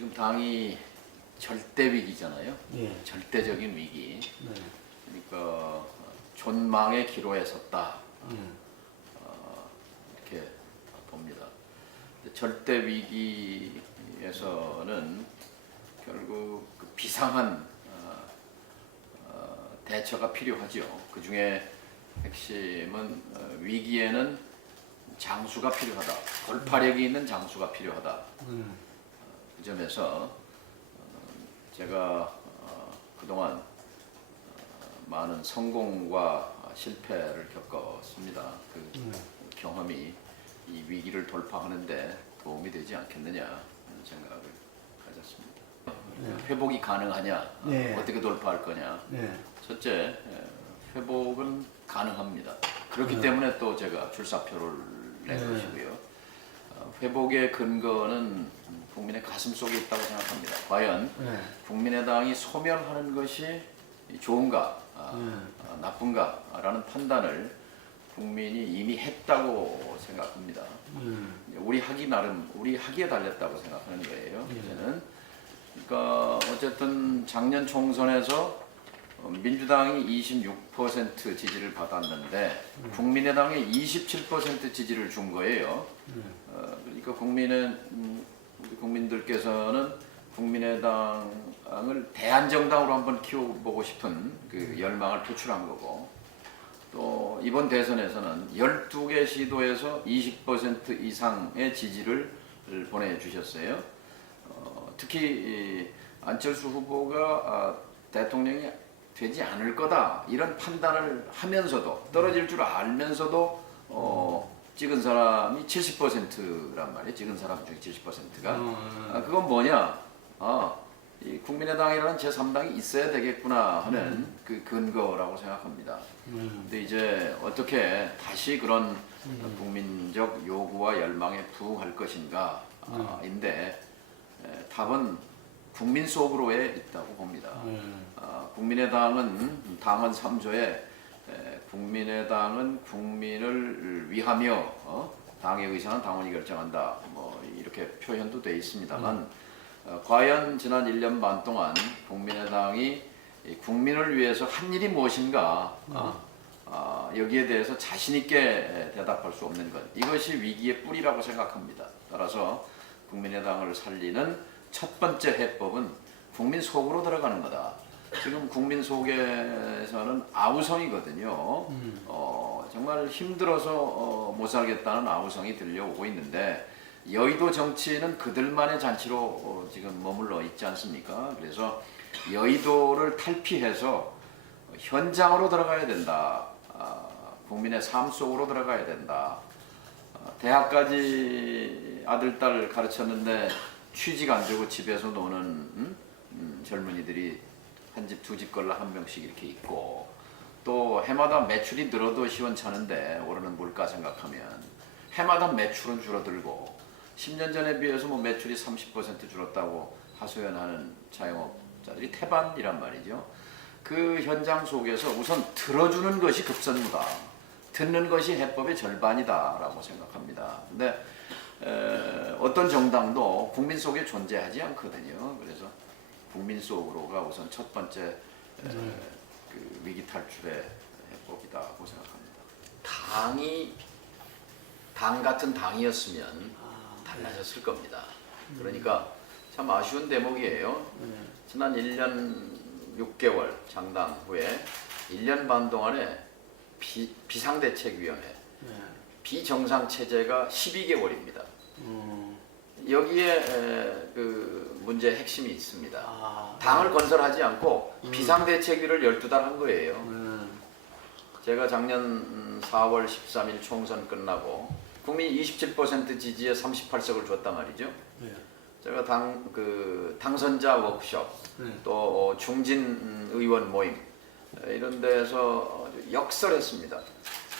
지금 당이 절대 위기잖아요. 예. 절대적인 위기. 네. 그러니까 존망의 기로에 섰다. 예. 이렇게 봅니다. 절대 위기에서는 결국 그 비상한 대처가 필요하죠. 그 중에 핵심은 위기에는 장수가 필요하다. 돌파력이 있는 장수가 필요하다. 그 점에서 제가 그동안 많은 성공과 실패를 겪었습니다. 그 경험이 이 위기를 돌파하는데 도움이 되지 않겠느냐 하는 생각을 가졌습니다. 회복이 가능하냐? 네. 어떻게 돌파할 거냐? 네. 첫째, 회복은 가능합니다. 그렇기 때문에 또 제가 출사표를 낸 것이고요. 회복의 근거는 국민의 가슴 속에 있다고 생각합니다. 과연 국민의당이 소멸하는 것이 좋은가, 나쁜가 라는 판단을 국민이 이미 했다고 생각합니다. 우리 하기 나름, 우리 하기에 달렸다고 생각하는 거예요. 저는. 그러니까 어쨌든 작년 총선에서 민주당이 26% 지지를 받았는데 국민의당에 27% 지지를 준 거예요. 그러니까 국민들께서는 국민의당을 대안정당으로 한번 키워보고 싶은 그 열망을 표출한 거고, 또 이번 대선에서는 12개 시도에서 20% 이상의 지지를 보내주셨어요. 특히 안철수 후보가 대통령이 되지 않을 거다 이런 판단을 하면서도, 떨어질 줄 알면서도 찍은 사람이 70%란 말이에요. 찍은 사람 중에 70%가 그건 뭐냐? 이 국민의당이라는 제3당이 있어야 되겠구나 하는 그 근거라고 생각합니다. 근데 이제 어떻게 다시 그런 국민적 요구와 열망에 부응할 것인가 인데, 답은 국민 속으로에 있다고 봅니다. 국민의당은 당헌 3조에 국민의당은 국민을 위하며 당의 의사는 당원이 결정한다, 뭐 이렇게 표현도 되어 있습니다만, 과연 지난 1년 반 동안 국민의당이 국민을 위해서 한 일이 무엇인가, 여기에 대해서 자신 있게 대답할 수 없는 것, 이것이 위기의 뿌리라고 생각합니다. 따라서 국민의당을 살리는 첫 번째 해법은 국민 속으로 들어가는 거다. 지금 국민 속에서는 아우성이거든요. 정말 힘들어서 못 살겠다는 아우성이 들려오고 있는데, 여의도 정치는 그들만의 잔치로 지금 머물러 있지 않습니까? 그래서 여의도를 탈피해서 현장으로 들어가야 된다. 국민의 삶 속으로 들어가야 된다. 대학까지 아들, 딸 가르쳤는데 취직 안 되고 집에서 노는 젊은이들이 한 집, 두 집 걸러 한 명씩 이렇게 있고, 또 해마다 매출이 늘어도 시원찮은데 오르는 물가 생각하면 해마다 매출은 줄어들고, 10년 전에 비해서 뭐 매출이 30% 줄었다고 하소연하는 자영업자들이 태반이란 말이죠. 그 현장 속에서 우선 들어주는 것이 급선무다. 듣는 것이 해법의 절반이다라고 생각합니다. 근데 어떤 정당도 국민 속에 존재하지 않거든요. 그래서 국민 속으로가 우선 첫 번째 그 위기 탈출의 해법이다고 생각합니다. 당 같은 당이었으면 달라졌을 겁니다. 그러니까 참 아쉬운 대목이에요. 지난 1년 6개월 장당 후에 1년 반 동안에 비상대책위원회, 비정상체제가 12개월입니다. 여기에 그 문제의 핵심이 있습니다. 당을 건설하지 않고 비상대책위를 12달 한 거예요. 제가 작년 4월 13일 총선 끝나고 국민이 27% 지지에 38석을 줬단 말이죠. 제가 당선자 워크숍, 또 중진 의원 모임 이런 데서 역설했습니다.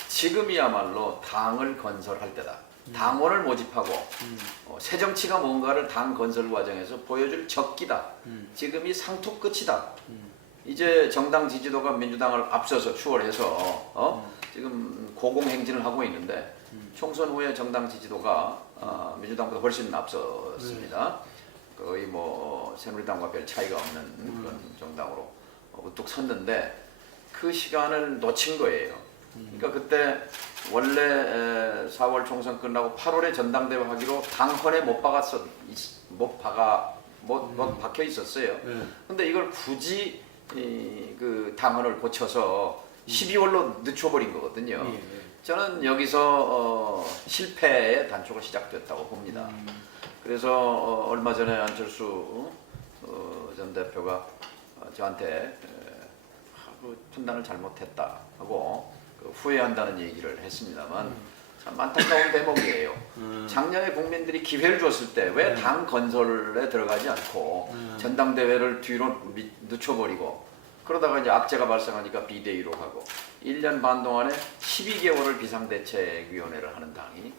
지금이야말로 당을 건설할 때다. 당원을 모집하고 새 정치가 뭔가를 당 건설 과정에서 보여줄 적기다. 지금이 상투 끝이다. 이제 정당 지지도가 민주당을 앞서서 추월해서 지금 고공행진을 하고 있는데, 총선 후에 정당 지지도가 민주당보다 훨씬 앞섰습니다. 거의 뭐 새누리당과 별 차이가 없는 그런 정당으로 우뚝 섰는데 그 시간을 놓친 거예요. 그러니까 그때 원래 4월 총선 끝나고 8월에 전당대회 하기로 당헌에 못 박혀 있었어요. 근데 이걸 굳이 그 당헌을 고쳐서 12월로 늦춰버린 거거든요. 저는 여기서 실패의 단초가 시작됐다고 봅니다. 그래서 얼마 전에 안철수 전 대표가 저한테 판단을 잘못했다 하고 후회한다는 얘기를 했습니다만 참 안타까운 대목이에요. 작년에 국민들이 기회를 줬을 때 왜 당 건설에 들어가지 않고 전당대회를 뒤로 늦춰버리고 그러다가 이제 악재가 발생하니까 비대위로 가고 1년 반 동안에 12개월을 비상대책위원회를 하는 당이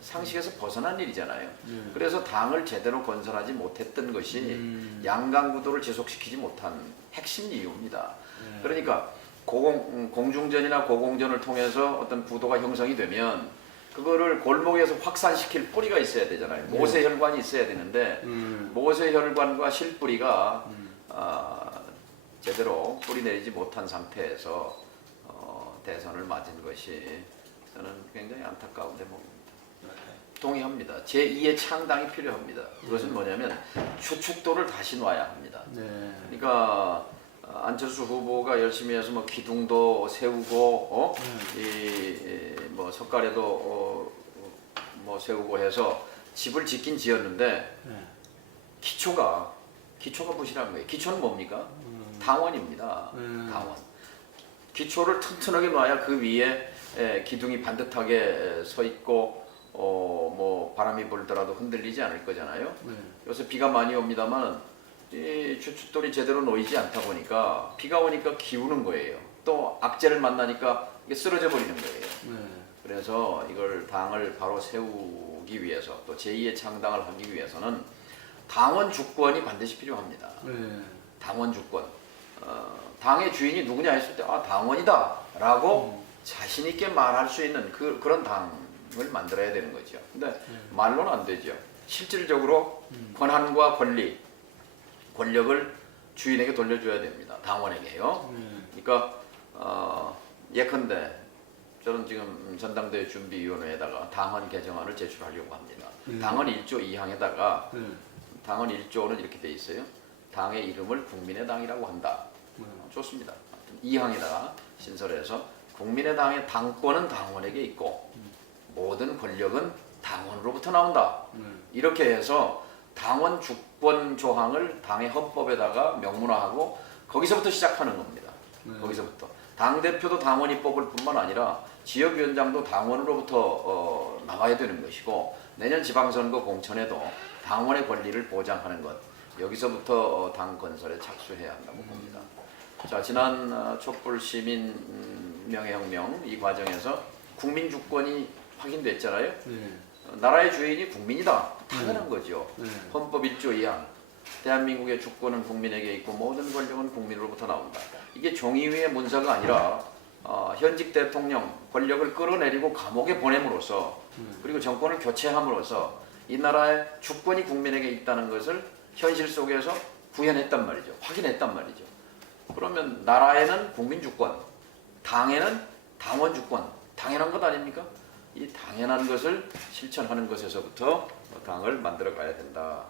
상식에서 벗어난 일이잖아요. 그래서 당을 제대로 건설하지 못했던 것이 양강구도를 지속시키지 못한 핵심 이유입니다. 그러니까 공중전이나 고공전을 통해서 어떤 구도가 형성이 되면 그거를 골목에서 확산시킬 뿌리가 있어야 되잖아요. 모세혈관이 있어야 되는데 모세혈관과 실뿌리가 제대로 뿌리 내리지 못한 상태에서 대선을 맞은 것이 저는 굉장히 안타까운 대목입니다. 동의합니다. 제2의 창당이 필요합니다. 그것은 뭐냐면 추축도를 다시 놔야 합니다. 그러니까 안철수 후보가 열심히 해서 뭐 기둥도 세우고 뭐 석가래도 뭐 세우고 해서 집을 짓긴 지었는데 기초가 부실한 거예요. 기초는 뭡니까? 당원입니다. 당원. 기초를 튼튼하게 놔야 그 위에 기둥이 반듯하게 서 있고 뭐 바람이 불더라도 흔들리지 않을 거잖아요. 요새 비가 많이 옵니다만 이 추춧돌이 제대로 놓이지 않다 보니까 비가 오니까 기우는 거예요. 또 악재를 만나니까 이게 쓰러져 버리는 거예요. 그래서 이걸 당을 바로 세우기 위해서 또 제2의 창당을 하기 위해서는 당원 주권이 반드시 필요합니다. 당원 주권. 당의 주인이 누구냐 했을 때 당원이다 라고 자신 있게 말할 수 있는 그런 당을 만들어야 되는 거죠. 근데 말로는 안 되죠. 실질적으로 권한과 권력을 주인에게 돌려줘야 됩니다. 당원에게요. 그러니까 예컨대 저는 지금 전당대회 준비위원회에다가 당헌 개정안을 제출하려고 합니다. 당헌 1조 2항에다가 당헌 1조는 이렇게 돼 있어요. 당의 이름을 국민의당이라고 한다. 좋습니다. 2항에다가 신설해서 국민의당의 당권은 당원에게 있고 모든 권력은 당원으로부터 나온다. 이렇게 해서 당원 주권 조항을 당의 헌법에다가 명문화하고 거기서부터 시작하는 겁니다. 거기서부터. 당대표도 당원이 뽑을 뿐만 아니라 지역위원장도 당원으로부터 나와야 되는 것이고 내년 지방선거 공천에도 당원의 권리를 보장하는 것. 여기서부터 당 건설에 착수해야 한다고 봅니다. 자, 지난 촛불 시민 명예혁명 이 과정에서 국민 주권이 확인됐잖아요. 나라의 주인이 국민이다. 당연한 거죠. 헌법 1조 2항. 대한민국의 주권은 국민에게 있고 모든 권력은 국민으로부터 나온다. 이게 종이 위의 문서가 아니라 현직 대통령 권력을 끌어내리고 감옥에 보냄으로써 그리고 정권을 교체함으로써 이 나라의 주권이 국민에게 있다는 것을 현실 속에서 구현했단 말이죠. 확인했단 말이죠. 그러면 나라에는 국민 주권, 당에는 당원 주권, 당연한 것 아닙니까? 이 당연한 것을 실천하는 것에서부터 당을 만들어 가야 된다.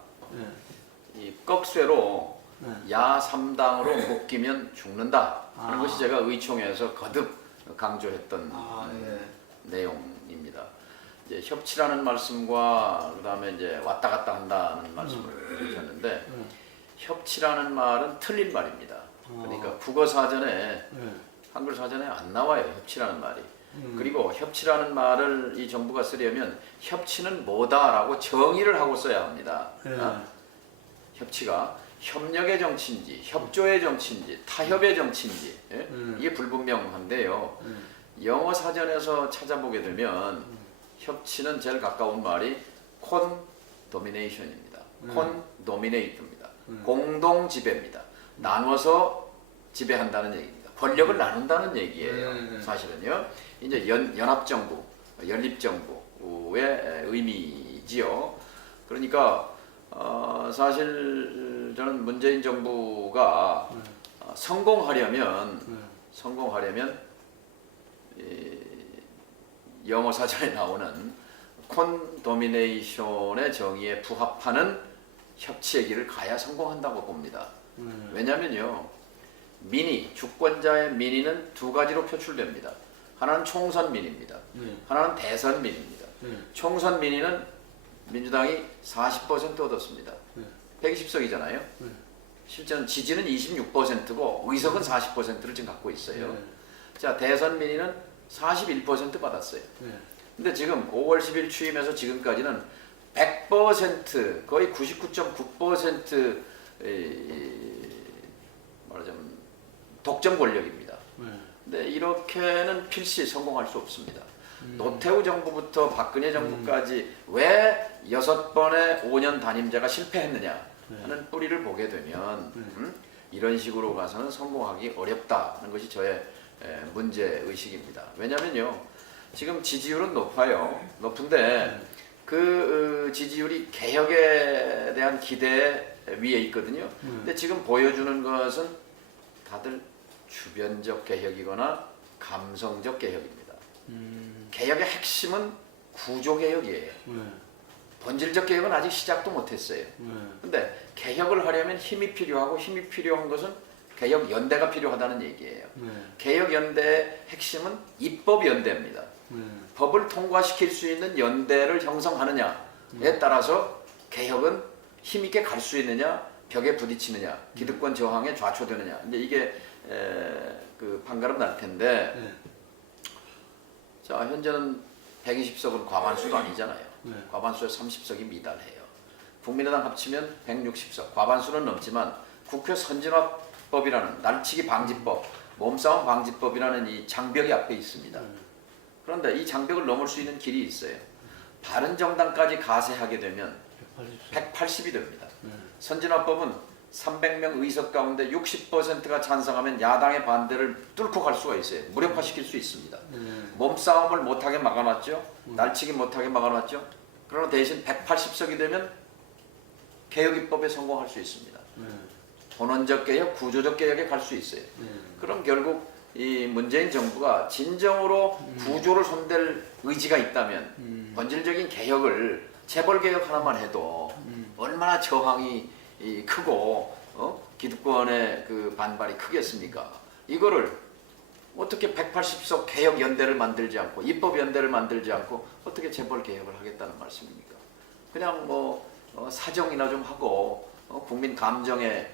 이 꺽쇠로 야 3당으로 묶이면 죽는다. 하는 것이 제가 의총에서 거듭 강조했던 내용입니다. 이제 협치라는 말씀과 그다음에 이제 왔다 갔다 한다는 말씀을 주셨는데 협치라는 말은 틀린 말입니다. 그러니까 국어 사전에 한글 사전에 안 나와요. 협치라는 말이. 그리고 협치라는 말을 이 정부가 쓰려면 협치는 뭐다라고 정의를 하고 써야 합니다. 협치가 협력의 정치인지 협조의 정치인지 타협의 정치인지 이게 불분명한데요. 영어 사전에서 찾아보게 되면 협치는 제일 가까운 말이 콘도미네이션입니다. 콘도미네이트입니다. 공동 지배입니다. 나눠서 지배한다는 얘기입니다. 권력을 나눈다는 얘기예요. 사실은요. 이제 연합정부, 연립정부의 의미지요. 그러니까 사실 저는 문재인 정부가 성공하려면 이 영어 사전에 나오는 콘도미네이션의 정의에 부합하는 협치의 길을 가야 성공한다고 봅니다. 왜냐면요, 민의, 주권자의 민의는 두 가지로 표출됩니다. 하나는 총선 민의입니다. 하나는 대선 민의입니다. 총선 민의는 민주당이 40% 얻었습니다. 120석이잖아요. 실제는 지지는 26%고 의석은 40%를 지금 갖고 있어요. 자, 대선 민의는 41% 받았어요. 근데 지금 5월 10일 취임해서 지금까지는 100% 거의 99.9% 말하자면 독점 권력입니다. 근데 이렇게는 필시 성공할 수 없습니다. 노태우 정부부터 박근혜 정부까지 왜 6번의 5년 단임제가 실패했느냐 하는 뿌리를 보게 되면 이런 식으로 가서는 성공하기 어렵다는 것이 저의 문제의식입니다. 왜냐면요, 지금 지지율은 높은데 그 지지율이 개혁에 대한 기대 위에 있거든요. 근데 지금 보여주는 것은 다들 주변적 개혁이거나 감성적 개혁입니다. 개혁의 핵심은 구조개혁이에요. 본질적 개혁은 아직 시작도 못했어요. 근데 개혁을 하려면 힘이 필요하고 힘이 필요한 것은 개혁연대가 필요하다는 얘기예요. 개혁연대의 핵심은 입법연대입니다. 법을 통과시킬 수 있는 연대를 형성하느냐에 따라서 개혁은 힘있게 갈 수 있느냐, 벽에 부딪히느냐, 기득권 저항에 좌초되느냐. 이제 이게 그 판가름 날 텐데, 자, 현재는 120석은 과반수도 아니잖아요. 과반수에 30석이 미달해요. 국민의당 합치면 160석, 과반수는 넘지만 국회 선진화법이라는 날치기 방지법, 몸싸움 방지법이라는 이 장벽이 앞에 있습니다. 그런데 이 장벽을 넘을 수 있는 길이 있어요. 바른정당까지 가세하게 되면 180이 됩니다. 선진화법은 300명 의석 가운데 60%가 찬성하면 야당의 반대를 뚫고 갈 수가 있어요. 무력화시킬 수 있습니다. 몸싸움을 못하게 막아놨죠. 날치기 못하게 막아놨죠. 그러나 대신 180석이 되면 개혁입법에 성공할 수 있습니다. 본원적 개혁, 구조적 개혁에 갈 수 있어요. 그럼 결국 이 문재인 정부가 진정으로 구조를 손댈 의지가 있다면 본질적인 개혁을 재벌 개혁 하나만 해도 얼마나 저항이 크고 기득권의 그 반발이 크겠습니까? 이거를 어떻게 180석 개혁 연대를 만들지 않고 입법 연대를 만들지 않고 어떻게 재벌 개혁을 하겠다는 말씀입니까? 그냥 뭐 사정이나 좀 하고 국민 감정에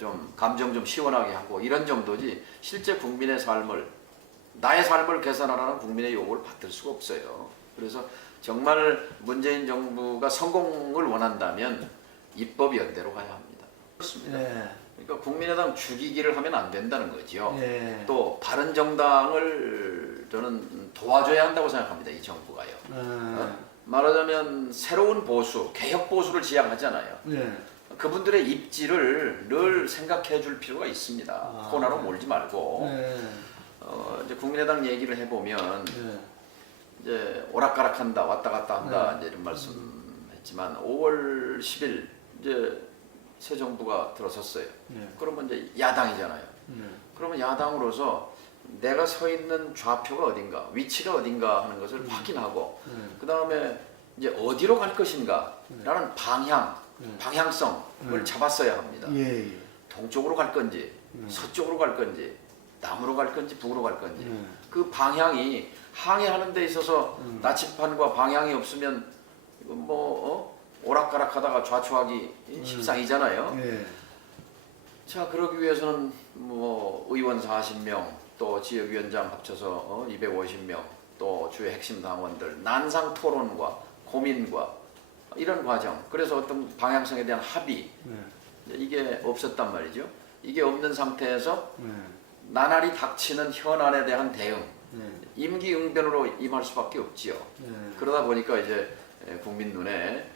좀 감정 좀 시원하게 하고 이런 정도지 실제 국민의 삶을 나의 삶을 개선하라는 국민의 요구를 받을 수가 없어요. 그래서 정말 문재인 정부가 성공을 원한다면 입법 연대로 가야 합니다. 그렇습니다. 그러니까 국민의당 죽이기를 하면 안 된다는 거죠. 또 바른정당을 저는 도와줘야 한다고 생각합니다. 이 정부가요. 말하자면 새로운 보수, 개혁 보수를 지향하잖아요. 그분들의 입지를 늘 생각해 줄 필요가 있습니다. 코너로 몰지 말고 이제 국민의당 얘기를 해보면 이제 오락가락한다, 왔다 갔다 한다 이제 이런 말씀했지만 5월 10일 이제 새 정부가 들어섰어요. 그러면 이제 야당이잖아요. 그러면 야당으로서 내가 서 있는 좌표가 어딘가, 위치가 어딘가 하는 것을 확인하고 그 다음에 이제 어디로 갈 것인가라는 방향성을 잡았어야 합니다. 동쪽으로 갈 건지, 서쪽으로 갈 건지, 남으로 갈 건지, 북으로 갈 건지 그 방향이 항해하는 데 있어서 나침판과 방향이 없으면 이건 뭐 오락가락하다가 좌초하기 십상이잖아요. 자, 그러기 위해서는 뭐 의원 40명, 또 지역위원장 합쳐서 250명, 또 주요 핵심 당원들 난상 토론과 고민과 이런 과정, 그래서 어떤 방향성에 대한 합의 이게 없었단 말이죠. 이게 없는 상태에서 나날이 닥치는 현안에 대한 대응, 임기응변으로 임할 수밖에 없지요. 그러다 보니까 이제 국민 눈에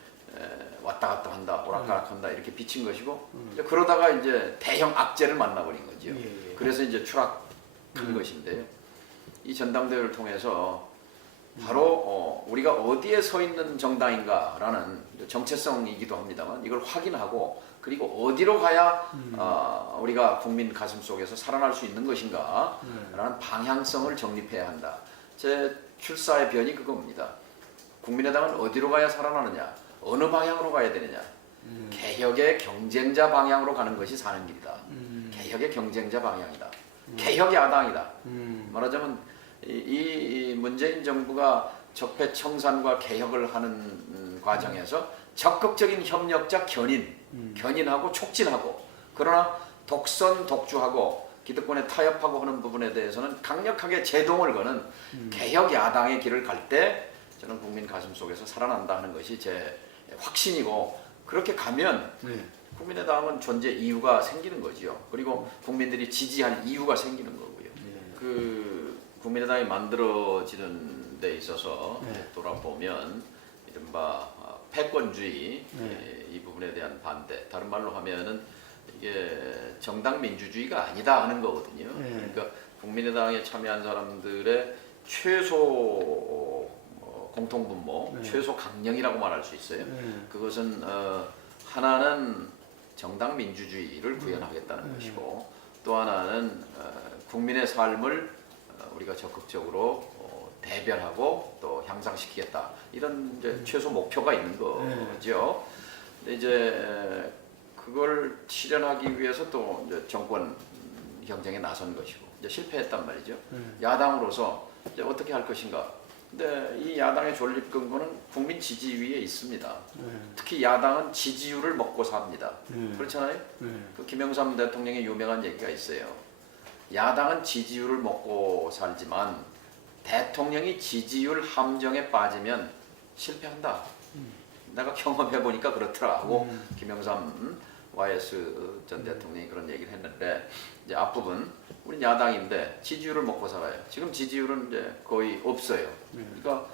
왔다 갔다 한다, 오락가락한다 이렇게 비친 것이고 이제 그러다가 이제 대형 악재를 만나버린 거죠. 그래서 이제 추락한 것인데요. 이 전당대회를 통해서 바로 우리가 어디에 서 있는 정당인가라는 정체성이기도 합니다만 이걸 확인하고 그리고 어디로 가야 우리가 국민 가슴 속에서 살아날 수 있는 것인가라는 방향성을 정립해야 한다. 제 출사의 변이 그겁니다. 국민의당은 어디로 가야 살아나느냐, 어느 방향으로 가야 되느냐. 개혁의 경쟁자 방향으로 가는 것이 사는 길이다. 개혁의 경쟁자 방향이다. 개혁 야당이다. 말하자면 이 문재인 정부가 적폐청산과 개혁을 하는 과정에서 적극적인 협력자 견인하고 촉진하고 그러나 독선 독주하고 기득권에 타협하고 하는 부분에 대해서는 강력하게 제동을 거는 개혁 야당의 길을 갈 때 저는 국민 가슴 속에서 살아난다 하는 것이 제 확신이고 그렇게 가면 국민의당은 존재 이유가 생기는 거지요. 그리고 국민들이 지지할 이유가 생기는 거고요. 그 국민의당이 만들어지는 데 있어서 돌아보면 이른바 패권주의 이 부분에 대한 반대, 다른 말로 하면은 이게 정당 민주주의가 아니다 하는 거거든요. 그러니까 국민의당에 참여한 사람들의 최소 공통분모, 최소 강령이라고 말할 수 있어요. 그것은 하나는 정당 민주주의를 구현하겠다는 것이고 또 하나는 국민의 삶을 우리가 적극적으로 대변하고 또 향상시키겠다 이런 이제 최소 목표가 있는 거죠. 근데 이제 그걸 실현하기 위해서 또 이제 정권 경쟁에 나선 것이고 이제 실패했단 말이죠. 야당으로서 이제 어떻게 할 것인가. 근데 이 야당의 존립 근거는 국민 지지 위에 있습니다. 특히 야당은 지지율을 먹고 삽니다. 그렇잖아요. 그 김영삼 대통령의 유명한 얘기가 있어요. 야당은 지지율을 먹고 살지만 대통령이 지지율 함정에 빠지면 실패한다. 내가 경험해 보니까 그렇더라 하고 김영삼 YS 전 대통령이 그런 얘기를 했는데 이제 앞부분 우리 야당인데 지지율을 먹고 살아요. 지금 지지율은 이제 거의 없어요. 그러니까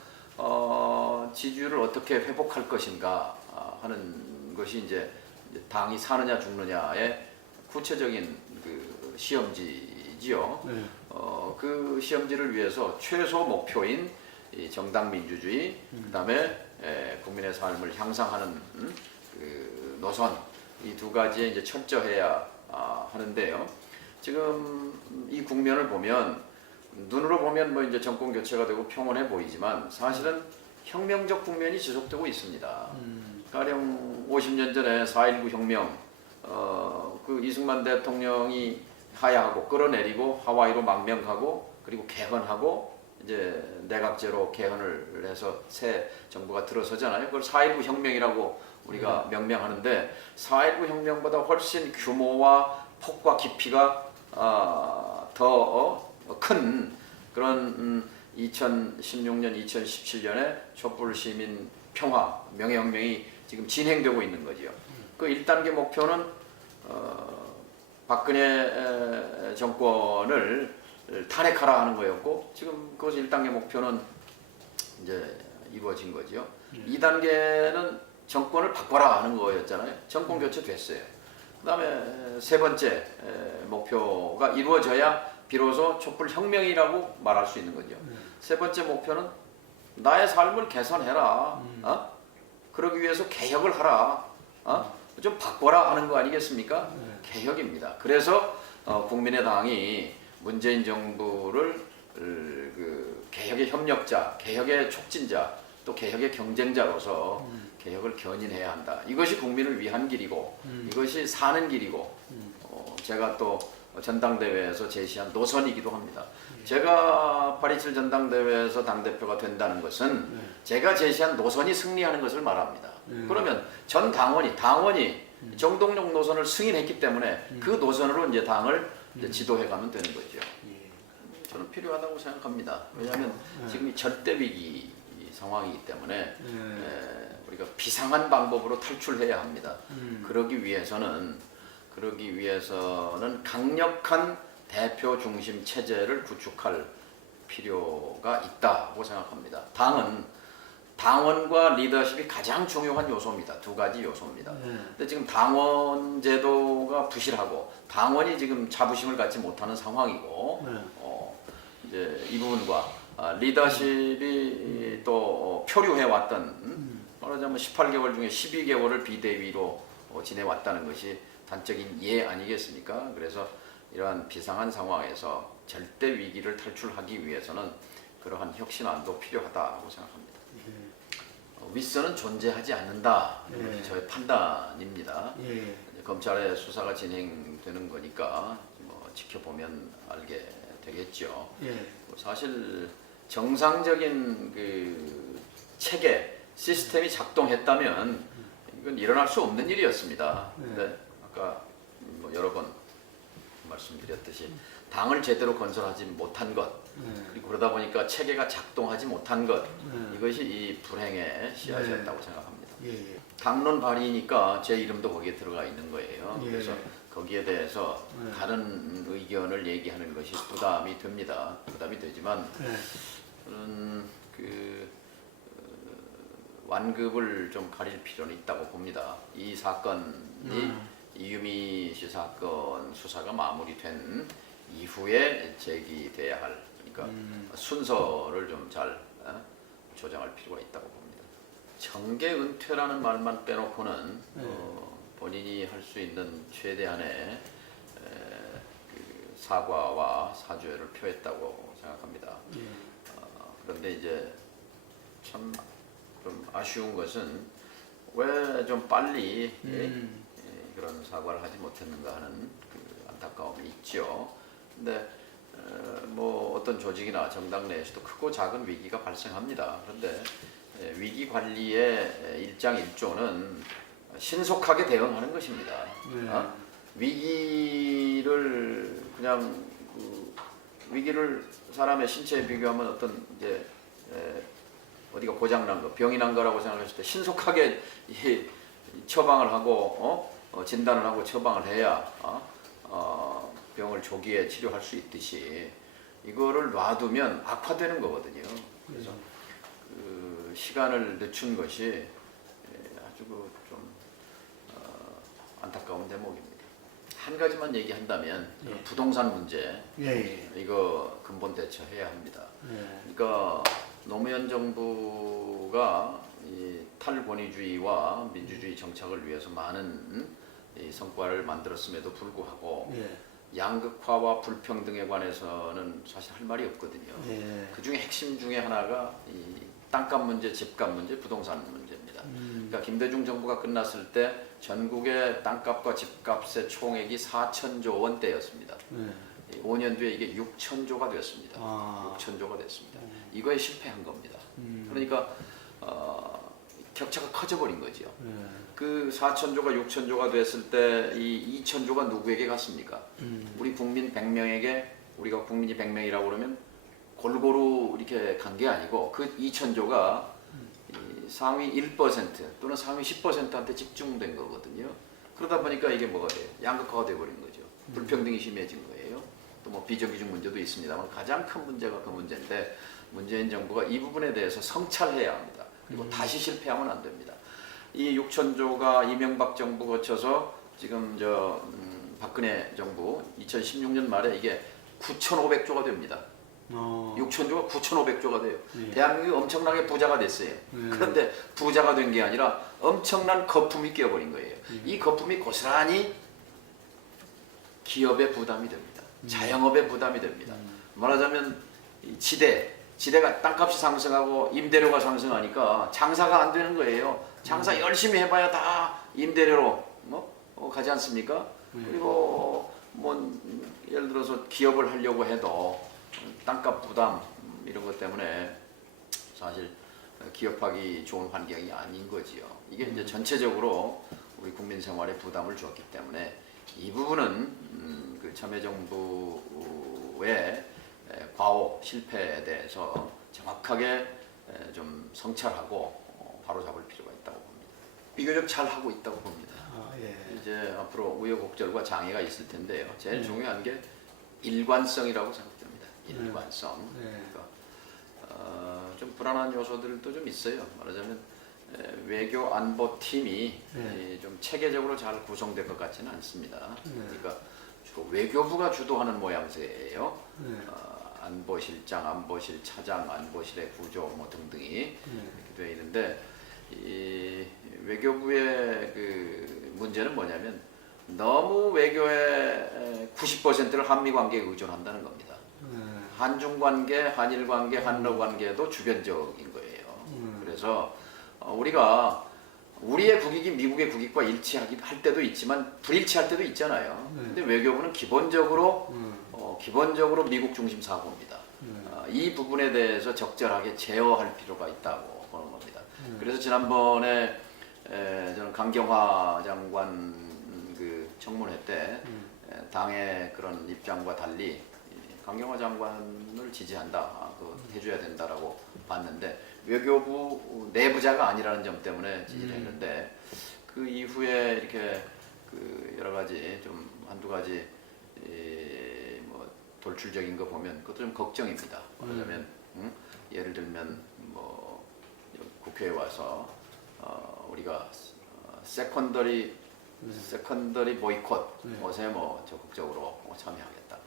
지지율을 어떻게 회복할 것인가 하는 것이 이제 당이 사느냐 죽느냐의 구체적인 그 시험지지요. 그 시험지를 위해서 최소 목표인 이 정당 민주주의, 그다음에 국민의 삶을 향상하는 그 노선 이 두 가지에 이제 철저해야 하는데요. 지금 이 국면을 보면 눈으로 보면 뭐 이제 정권 교체가 되고 평온해 보이지만 사실은 혁명적 국면이 지속되고 있습니다. 가령 50년 전에 4.19 혁명, 그 이승만 대통령이 하야하고 끌어내리고 하와이로 망명하고 그리고 개헌하고 이제 내각제로 개헌을 해서 새 정부가 들어서잖아요. 그걸 4.19 혁명이라고 우리가 명명하는데 4.19 혁명보다 훨씬 규모와 폭과 깊이가 더 큰 그런 2016년, 2017년에 촛불 시민 평화 명예혁명이 지금 진행되고 있는 거지요. 그 1단계 목표는 박근혜 정권을 탄핵하라 하는 거였고 지금 그것이 1단계 목표는 이제 이루어진 거죠. 2단계는 정권을 바꿔라 하는 거였잖아요. 정권 교체 됐어요. 그 다음에 세 번째 목표가 이루어져야 비로소 촛불 혁명이라고 말할 수 있는 거죠. 세 번째 목표는 나의 삶을 개선해라. 그러기 위해서 개혁을 하라. 좀 바꿔라 하는 거 아니겠습니까? 개혁입니다. 그래서 국민의당이 문재인 정부를 그 개혁의 협력자, 개혁의 촉진자, 또 개혁의 경쟁자로서 개혁을 견인해야 한다. 이것이 국민을 위한 길이고 이것이 사는 길이고 제가 또 전당대회에서 제시한 노선이기도 합니다. 제가 8.27 전당대회에서 당대표가 된다는 것은 제가 제시한 노선이 승리하는 것을 말합니다. 그러면 전 당원이 정동영 노선을 승인했기 때문에 그 노선으로 이제 당을 이제 지도해가면 되는 거죠. 저는 필요하다고 생각합니다. 왜냐하면 지금 이 절대 위기 상황이기 때문에 우리가 비상한 방법으로 탈출해야 합니다. 그러기 위해서는 강력한 대표 중심 체제를 구축할 필요가 있다고 생각합니다. 당은 당원과 리더십이 가장 중요한 요소입니다. 두 가지 요소입니다. 근데 지금 당원 제도가 부실하고 당원이 지금 자부심을 갖지 못하는 상황이고 이제 이 부분과 리더십이 또 표류해 왔던 말하자면 18개월 중에 12개월을 비대위로 지내왔다는 것이 단적인 예 아니겠습니까? 그래서 이러한 비상한 상황에서 절대 위기를 탈출하기 위해서는 그러한 혁신안도 필요하다고 생각합니다. 윗선은 존재하지 않는다. 이런 것이 저의 판단입니다. 검찰의 수사가 진행되는 거니까 뭐 지켜보면 알게 되겠죠. 사실 정상적인 그 체계, 시스템이 작동했다면 이건 일어날 수 없는 일이었습니다. 근데 아까 뭐 여러 번 말씀드렸듯이 당을 제대로 건설하지 못한 것, 그리고 그러다 보니까 체계가 작동하지 못한 것, 이것이 이 불행의 씨앗이었다고 생각합니다. 당론 발의니까 제 이름도 거기에 들어가 있는 거예요. 그래서 거기에 대해서 다른 의견을 얘기하는 것이 부담이 됩니다. 부담이 되지만 저는 그 완급을 좀 가릴 필요는 있다고 봅니다. 이 사건이 이유미 씨 사건 수사가 마무리된 이후에 제기돼야 할, 그러니까 순서를 좀 잘 조정할 필요가 있다고 봅니다. 정계 은퇴라는 말만 빼놓고는 본인이 할 수 있는 최대한의 그 사과와 사죄를 표했다고 생각합니다. 그런데 이제 참 좀 아쉬운 것은 왜 좀 빨리 그런 사과를 하지 못했는가 하는 그 안타까움이 있죠. 근데 뭐 어떤 조직이나 정당 내에서도 크고 작은 위기가 발생합니다. 그런데 위기 관리의 일장일조는 신속하게 대응하는 것입니다. 위기를 그냥 위기를 사람의 신체에 비교하면 어떤 이제 어디가 고장난 거, 병이 난 거라고 생각했을 때 신속하게 처방을 하고 진단을 하고 처방을 해야 병을 조기에 치료할 수 있듯이 이거를 놔두면 악화되는 거거든요. 그래서 그 시간을 늦춘 것이 아주 좀 안타까운 대목입니다. 한 가지만 얘기한다면 부동산 문제, 이거 근본 대처해야 합니다. 그러니까 노무현 정부가 이 탈권위주의와 민주주의 정착을 위해서 많은 이 성과를 만들었음에도 불구하고 양극화와 불평등에 관해서는 사실 할 말이 없거든요. 그 중에 핵심 중에 하나가 이 땅값 문제, 집값 문제, 부동산 문제입니다. 그러니까 김대중 정부가 끝났을 때 전국의 땅값과 집값의 총액이 4천조 원대였습니다. 5년 뒤에 이게 6천조가 됐습니다. 6천조가 됐습니다. 이거에 실패한 겁니다. 그러니까 격차가 커져버린 거죠. 그 4천조가 6천조가 됐을 때 이 2천조가 누구에게 갔습니까? 우리 국민 100명에게, 우리가 국민이 100명이라고 그러면 골고루 이렇게 간 게 아니고 그 2천조가 상위 1% 또는 상위 10%한테 집중된 거거든요. 그러다 보니까 이게 뭐가 돼요? 양극화가 돼버린 거죠. 불평등이 심해진 거예요. 또 뭐 비정규직 문제도 있습니다만 가장 큰 문제가 그 문제인데 문재인 정부가 이 부분에 대해서 성찰해야 합니다. 그리고 다시 실패하면 안 됩니다. 이 6천조가 이명박 정부 거쳐서 지금 박근혜 정부 2016년 말에 이게 9,500조가 됩니다. 6천조가 9,500조가 돼요. 대한민국이 엄청나게 부자가 됐어요. 그런데 부자가 된 게 아니라 엄청난 거품이 끼어버린 거예요. 이 거품이 고스란히 기업의 부담이 됩니다. 자영업의 부담이 됩니다. 말하자면 지대가 땅값이 상승하고 임대료가 상승하니까 장사가 안 되는 거예요. 장사 열심히 해봐야 다 임대료로 가지 않습니까? 그리고 뭐 예를 들어서 기업을 하려고 해도 땅값 부담 이런 것 때문에 사실 기업하기 좋은 환경이 아닌 거지요. 이게 이제 전체적으로 우리 국민 생활에 부담을 주었기 때문에 이 부분은 그 참여정부의 과오 실패에 대해서 정확하게 좀 성찰하고 바로잡을 필요가 있다고 봅니다. 비교적 잘 하고 있다고 봅니다. 이제 앞으로 우여곡절과 장애가 있을 텐데요. 제일 중요한 게 일관성이라고 생각됩니다. 일관성. 그러니까 좀 불안한 요소들도 좀 있어요. 말하자면 외교 안보 팀이 좀 체계적으로 잘 구성될 것 같지는 않습니다. 그러니까 주로 외교부가 주도하는 모양새예요. 안보실장, 안보실 차장, 안보실의 구조 뭐 등등이 이렇게 되어 있는데 이 외교부의 그 문제는 뭐냐면 너무 외교의 90%를 한미 관계에 의존한다는 겁니다. 한중 관계, 한일 관계, 한러 관계도 주변적인 거예요. 그래서 우리가 우리의 국익이 미국의 국익과 일치할 때도 있지만 불일치할 때도 있잖아요. 근데 외교부는 기본적으로 미국 중심 사고입니다. 이 부분에 대해서 적절하게 제어할 필요가 있다고 보는 겁니다. 그래서 지난번에 저는 강경화 장관 그 청문회 때 당의 그런 입장과 달리 강경화 장관을 지지한다, 해줘야 된다라고 봤는데 외교부 내부자가 아니라는 점 때문에 지지를 했는데 그 이후에 이렇게 그 여러 가지 좀 한두 가지 뭐 돌출적인 거 보면 그것도 좀 걱정입니다. 말하자면 예를 들면 뭐 국회에 와서 우리가 세컨더리 보이콧 옷에 뭐 적극적으로 참여하겠다.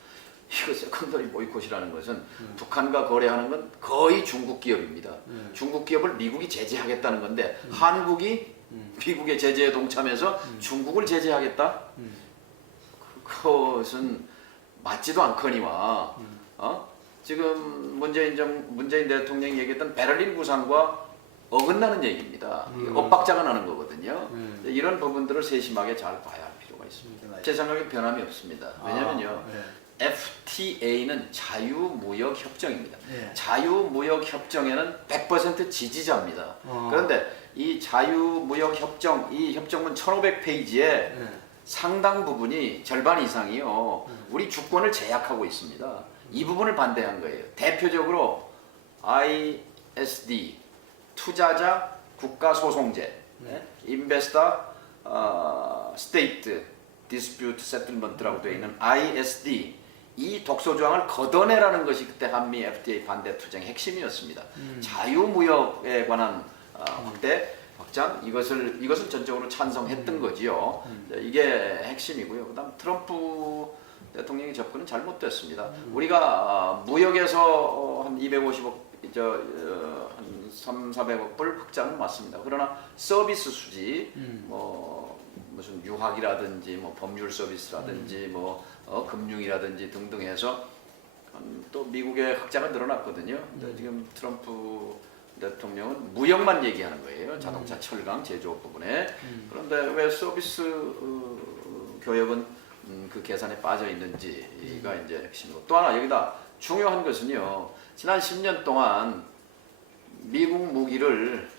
이거 세컨더리 보이콧이라는 것은 북한과 거래하는 건 거의 중국 기업입니다. 중국 기업을 미국이 제재하겠다는 건데 한국이 미국의 제재에 동참해서 중국을 제재하겠다? 그것은 맞지도 않거니와 지금 문재인 대통령이 얘기했던 베를린 구상과 어긋나는 얘기입니다. 엇박자가 나는 거거든요. 이런 부분들을 세심하게 잘 봐야 할 필요가 있습니다. 제 생각에 변함이 없습니다. 왜냐면요. FTA는 자유무역협정입니다. 자유무역협정에는 100% 지지자입니다. 그런데 이 자유무역협정, 이 협정문 1500페이지에 상당 부분이 절반 이상이요. 우리 주권을 제약하고 있습니다. 이 부분을 반대한 거예요. 대표적으로 ISD, 투자자 국가소송제, 인베스터 스테이트 디스퓨트 세틀먼트라고 되어 있는 ISD, 이 독소조항을 걷어내라는 것이 그때 한미 FTA 반대 투쟁의 핵심이었습니다. 자유무역에 관한 확장, 이것을 전적으로 찬성했던 거지요. 이게 핵심이고요. 그다음 트럼프 대통령의 접근은 잘못됐습니다. 우리가 무역에서 한 250억, 한 300~400억 불 흑자는 맞습니다. 그러나 서비스 수지, 뭐 무슨 유학이라든지 뭐 법률 서비스라든지 뭐 금융이라든지 등등 해서 또 미국의 흑자가 늘어났거든요. 근데 지금 트럼프 대통령은 무역만 얘기하는 거예요. 자동차, 철강, 제조업 부분에. 그런데 왜 서비스 교역은 그 계산에 빠져 있는지가 이제 핵심이고, 또 하나 여기다 중요한 것은요. 지난 10년 동안 미국 무기를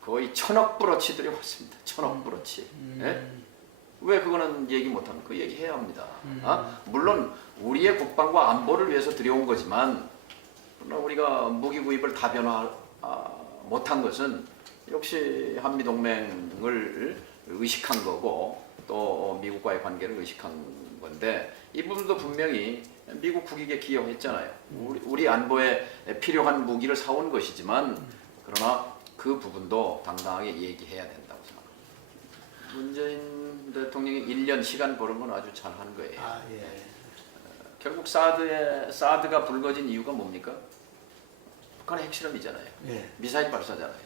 거의 1000억 불어치 들여왔습니다. 1000억 불어치. 예? 왜 그거는 얘기 못하는? 그 얘기 해야 합니다. 물론 우리의 국방과 안보를 위해서 들여온 거지만 우리가 무기 구입을 다변화 못한 것은 역시 한미 동맹을 의식한 거고 또 미국과의 관계를 의식한 건데 이 부분도 분명히 미국 국익에 기여했잖아요. 우리 안보에 필요한 무기를 사온 것이지만 그러나 그 부분도 당당하게 얘기해야 된다고 생각합니다. 문재인 대통령이 1년 시간 버는 건 아주 잘한 거예요. 결국 사드가 불거진 이유가 뭡니까? 북한의 핵실험이잖아요. 미사일 발사잖아요.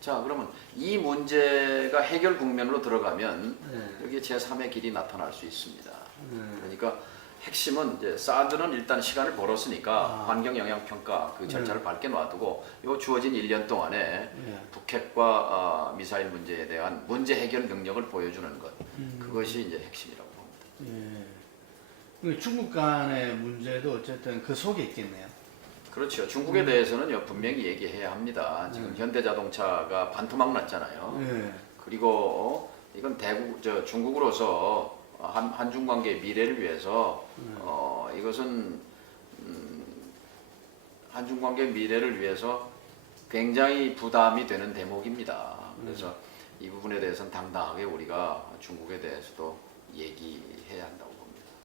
자, 그러면 이 문제가 해결 국면으로 들어가면 여기에 제3의 길이 나타날 수 있습니다. 그러니까 핵심은 이제 사드는 일단 시간을 벌었으니까 환경 영향 평가 그 절차를 밝게 놔두고 요 주어진 1년 동안에 북핵과 미사일 문제에 대한 문제 해결 능력을 보여주는 것, 그것이 이제 핵심이라고 봅니다. 중국 간의 문제도 어쨌든 그 속에 있겠네요. 그렇죠. 중국에 대해서는 분명히 얘기해야 합니다. 지금 현대자동차가 반토막 났잖아요. 그리고 이건 중국으로서 한중 관계의 미래를 위해서 이것은 한중 관계의 미래를 위해서 굉장히 부담이 되는 대목입니다. 그래서 이 부분에 대해서는 당당하게 우리가 중국에 대해서도 얘기해야 한다고.